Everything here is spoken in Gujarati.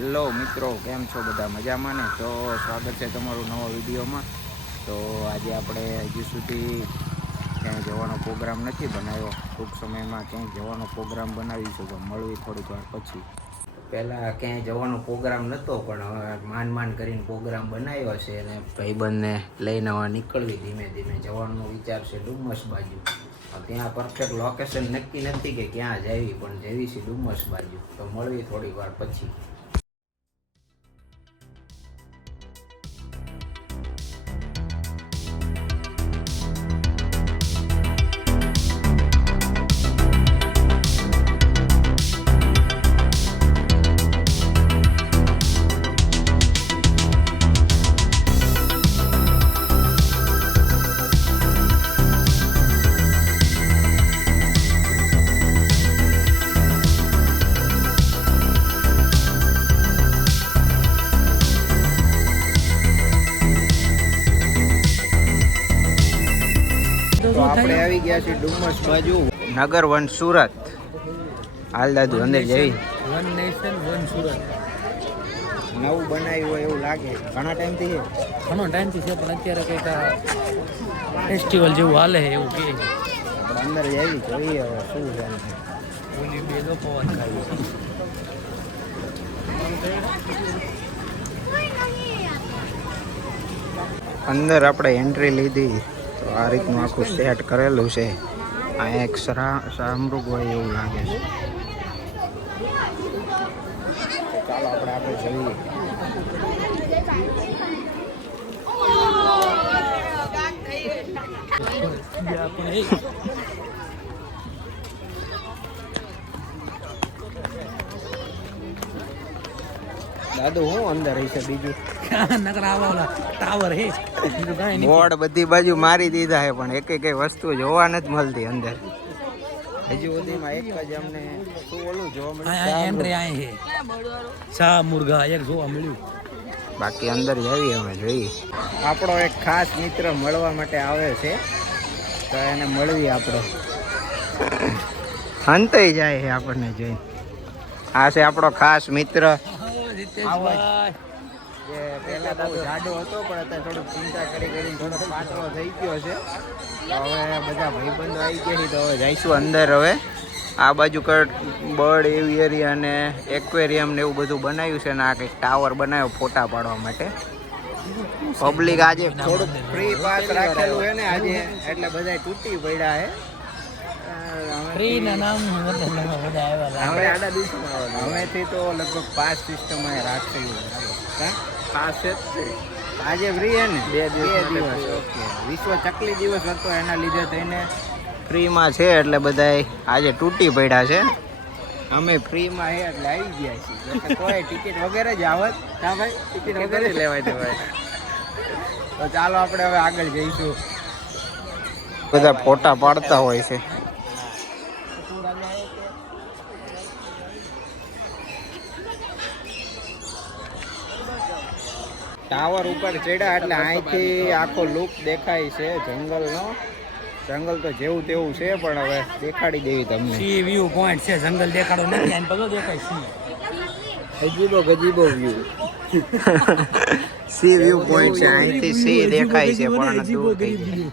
હેલો મિત્રો, કેમ છો બધા? મજામાં ને? તો સ્વાગત છે તમારું નવા વિડીયોમાં. તો આજે આપણે હજી સુધી ક્યાંય જવાનો પ્રોગ્રામ નથી બનાવ્યો. ટૂંક સમયમાં ક્યાંય જવાનો પ્રોગ્રામ બનાવીશું, તો મળવી થોડીક વાર પછી. પહેલાં ક્યાંય જવાનો પ્રોગ્રામ નહોતો, પણ હવે માંડ કરીને પ્રોગ્રામ બનાવ્યો છે અને ભાઈબંધને લઈને હવે નીકળવી ધીમે ધીમે. જવાનો વિચાર છે ડુમ્મસ બાજુ. ત્યાં પરફેક્ટ લોકેશન નક્કી નથી કે ક્યાં જવી, પણ જવી છે ડુમ્મસ બાજુ. તો મળવી થોડીક વાર પછી. તો આપણે આવી ગયા છીએ ડુમ્મસ બાજુ, નગર વન સુરત. હાલ દાદુ અંદર જઈ. વન નેશન વન સુરત નવું બનાવ્યું હોય એવું લાગે. ઘણા ટાઈમથી છે, ઘણો ટાઈમથી છે, પણ અત્યારે કંઈક ફેસ્ટિવલ જેવું હાલે છે એવું કહે. અંદર જઈ જોઈએ હવે શું છે. ઓલી બે લોકો અંદર આપણે એન્ટ્રી લીધી તો આ રીતનું આખું સેટ કરેલું છે. આ એક શામૃગ હોય એવું લાગે છે. ચાલો આપણે આગળ જઈએ. દાદુ હું અંદર રહી છે બીજું ટાવર હે બોર્ડ બધી બાજુ મારી દીધા છે, પણ એક વસ્તુ જોવા નથી મળતી અંદર. હજુ સુધીમાં એક જ અમને શું ઓલું જોવા મળ્યું, એન્ટ્રી આય છે શા મુર્ગા એક જોવા મળ્યું. બાકી અંદર જઈએ અમે જોઈએ. આપણો એક ખાસ મિત્ર મળવા માટે આવે છે, તો એને મળવી આપણો. હંતાઈ જાય છે આપણને જોઈ. આ છે આપણો ખાસ મિત્ર. જે પહેલા બહુ જાડો હતો, પણ અત્યારે થોડુંક ચિંતા કરીને થોડો પાતળો થઈ ગયો છે. તો હવે બધા ભાઈબંધો આવી ગયા છે, તો હવે જઈશું અંદર. હવે આ બાજુ બર્ડ એવિયરી અને એક્વેરિયમ ને એવું બધું બનાવ્યું છે, ને આ કંઈક ટાવર બનાવ્યો ફોટા પાડવા માટે. પબ્લિક આજે થોડુંક ફ્રી પાસ રાખેલું છે ને આજે, એટલે બધા તૂટી પડ્યા છે. હવેથી તો લગભગ પાસ સિસ્ટમ રાખશે. પાસ છે આજે ફ્રી હે ને 2 દિવસ. ઓકે, વિશ્વ ચકલી દિવસ હતો, એના લીધે થઈને ફ્રીમાં છે, એટલે બધા આજે તૂટી પડ્યા છે. અમે ફ્રીમાં છે એટલે આવી ગયા છીએ. કોઈ ટિકિટ વગેરે જ આવત. હા ભાઈ, ટિકિટ વગેરે લેવાય છે ભાઈ. તો ચાલો આપણે હવે આગળ જઈશું. બધા ફોટા પાડતા હોય છે. ટાવર ઉપર ચડ્યા એટલે અહીંથી આખો લુક દેખાય છે જંગલનો. જંગલ તો જેવું તેવું છે, પણ હવે દેખાડી દેવી તમને. સી વ્યૂ પોઈન્ટ છે, જંગલ દેખાડો નથી, આને બધો દેખાય C. Gazebo view. C view point છે, અહીંથી સી દેખાય છે, પણ દૂર થઈ જાય.